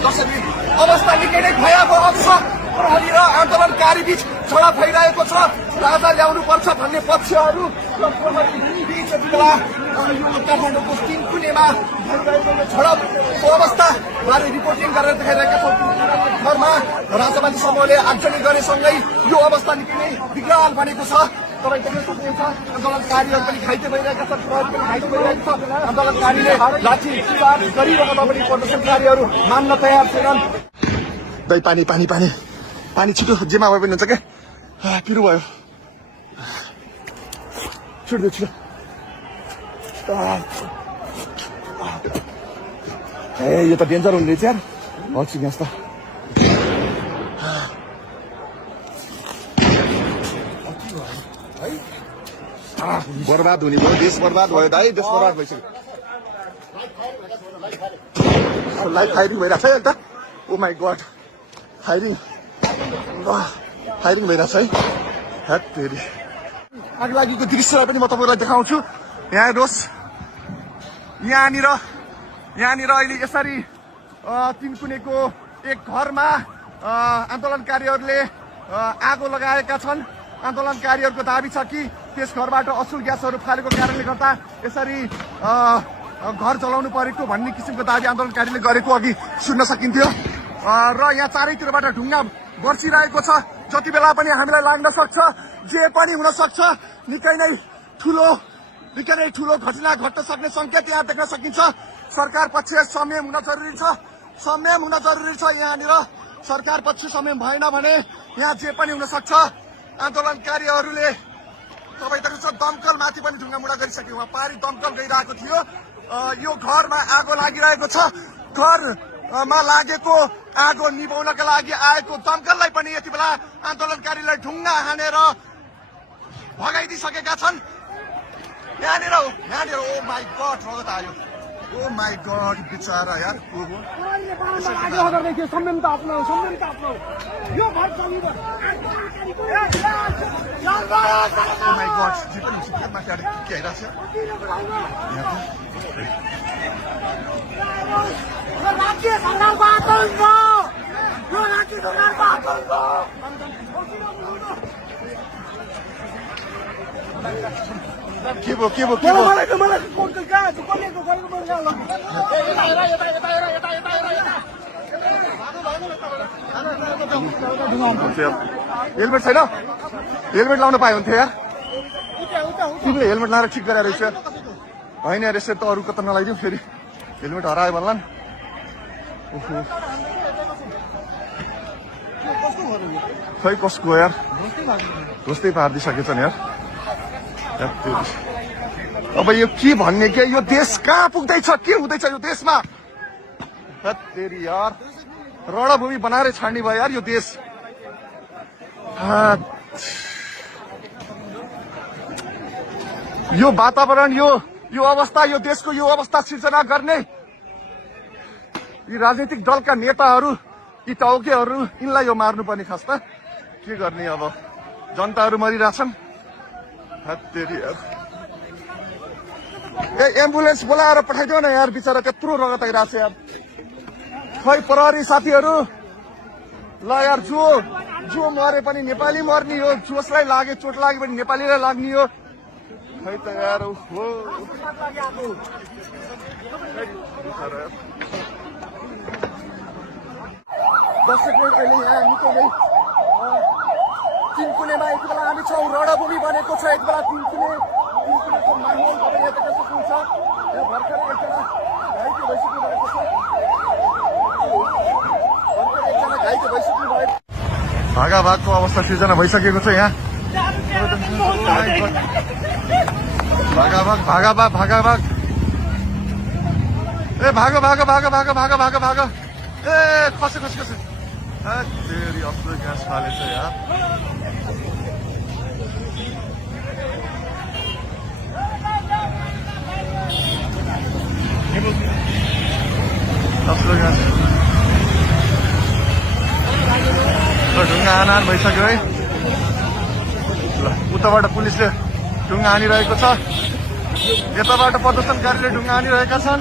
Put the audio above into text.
जसरी अवस्था निकै नै भयावह छ। प्रहरी र आन्दोलनकारी बीच झडप भइरहेको छ। राजा ल्याउनु पर्छ भन्ने पक्षहरू र प्रहरी बीच यति बेला काठमाडौँको तिनकुनेमा भइरहेको झडपको अवस्था बारे रिपोर्टिङ गरेर देखाइरहेका छौँ। घरमा राजावादी समूहले आगजनी गरेसँगै यो अवस्था निकै नै विकराल बनेको छ। तपाईँ देख्न सक्नुहुन्छ आन्दोलनकारीहरू पनि घाइते भइरहेका छन्, प्रहरी पनि घाइते भइरहेको छ। आन्दोलनकारीले लाठी चार्ज गरिरहेका पनि प्रदर्शनकारीहरू मान्न तयार छैनन्। दही पानी पानी पानी पानी छिटो जेमा भए पनि हुन्छ क्या। पिरो भयो, छिटो छिटो। ए यो त डेन्जर हुने रहेछ यार। हल्छु ग्यास त बर्बाद हुने भयो, देश बर्बाद भयो दाइ, देश बर्बाद भइसक्यो। लाइभ फायरिङ भइरहेको छ एउटा। ओ माई गड, फायरिङ फायरिङ भइरहेछ है। हेट तेरी आग लागेको दृश्यलाई पनि म तपाईँलाई देखाउँछु। यहाँ हेर्नुहोस्, यहाँनिर अहिले यसरी तिनकुनेको एक घरमा आन्दोलनकारीहरूले आगो लगाएका छन्। आन्दोलनकारीहरूको दाबी छ कि त्यस घरबाट असुल ग्यासहरू फालेको कारणले गर्दा यसरी घर जलाउनु परेको भन्ने किसिमको दाबी आन्दोलनकारीले गरेको अघि सुन्न सकिन्थ्यो। र यहाँ चारैतिरबाट ढुङ्गा बर्सिरहेको छ। जति बेला पनि हामीलाई लाग्न सक्छ, जे पनि हुन सक्छ। निकै नै ठुलो घटना घट्न सक्ने संकेत यहाँ देख्न सकिन्छ। सरकार पक्ष संयम हुन जरुरी छ, संयम हुन जरुरी छ। यहाँनिर सरकार पक्ष संयम भएन भने यहाँ जे पनि हुन सक्छ। आन्दोलनकारीहरूले तपाईँ देख्नुहुन्छ दमकल माथि पनि ढुङ्गामुढा गरिसक्यो। उहाँ पारी दमकल गइरहेको थियो। यो घरमा आगो लागिरहेको छ। घरमा लागेको आगो निभाउनका लागि आएको दमकललाई पनि यति बेला आन्दोलनकारीलाई ढुङ्गा हानेर भगाइदिइसकेका छन्। यहाँनिर ओ माई गड रगत आयो। ओ माई गड बिचारा यार। संयम त अपनाऊ, संयम त अपनाऊ। यो घर चलिरहेको ओ माई गड, जे पनि माथि आएर के आइरहेको छ। राज्य सरकारको आतंक हो, यो राज्य सरकारको आतंक हो। के भयो मलाई कहाँ छ कसलेको गरेको हेलमेट छैन? हेलमेट लाउन पायो हुन्थ्यो यार। तिमीले हेलमेट लाएर ठिक गरेर रहेछ होइन यार। यसरी त अरू कता नलाइदिउँ, फेरि हेलमेट हरायो भन्ला नि। खै कसको हो यार, ध्वस्तै पारिदिइसकेछ नि यार। अब यो के भन्ने, के यो देश कहाँ पुग्दैछ, के हुँदैछ यो देशमा? तेरी यार, रणभूमि बनाएर छाड्ने भयो यार यो देश। यो वातावरण, यो अवस्था, यो देशको यो अवस्था सिर्जना गर्ने यी राजनीतिक दलका नेताहरू, यी टाउकेहरू, यिनलाई यो मार्नुपर्ने खास त। के गर्ने अब, जनताहरू मरिरहेछन्। एम्बुलेन्स बोलाएर पठाइदियो न यार, बिचरा त्यत्रो रगत आइरहेको छ यार। खै प्रहरी साथीहरू, ल यार, जो मरे पनि नेपाली मर्ने हो, जसलाई लागे चोट लागे पनि नेपालीलाई लाग्ने हो। खै त यार, हो दर्शक अहिले यहाँ निकै नै तिनकुनेमा यति बेला हामी छौँ। रणभूमि बनेको छ यति बेला तिनकुनेको माहौल तपाईँ यहाँ देख्न सक्नुहुन्छ। यहाँ भर्खरै एकजना घाइते भइसक्नु भएको छ। भागाभागको अवस्था सिर्जना भइसकेको छ यहाँ। भागाभाग ए भाग ए खसे तेरी असल ग्यास फालेछ यार। असल ग्यास ढुङ्गा हान भइसक्यो है। ल उताबाट पुलिसले ढुङ्गा हानिरहेको छ, यताबाट प्रदर्शनकारीले ढुङ्गा हानिरहेका छन्।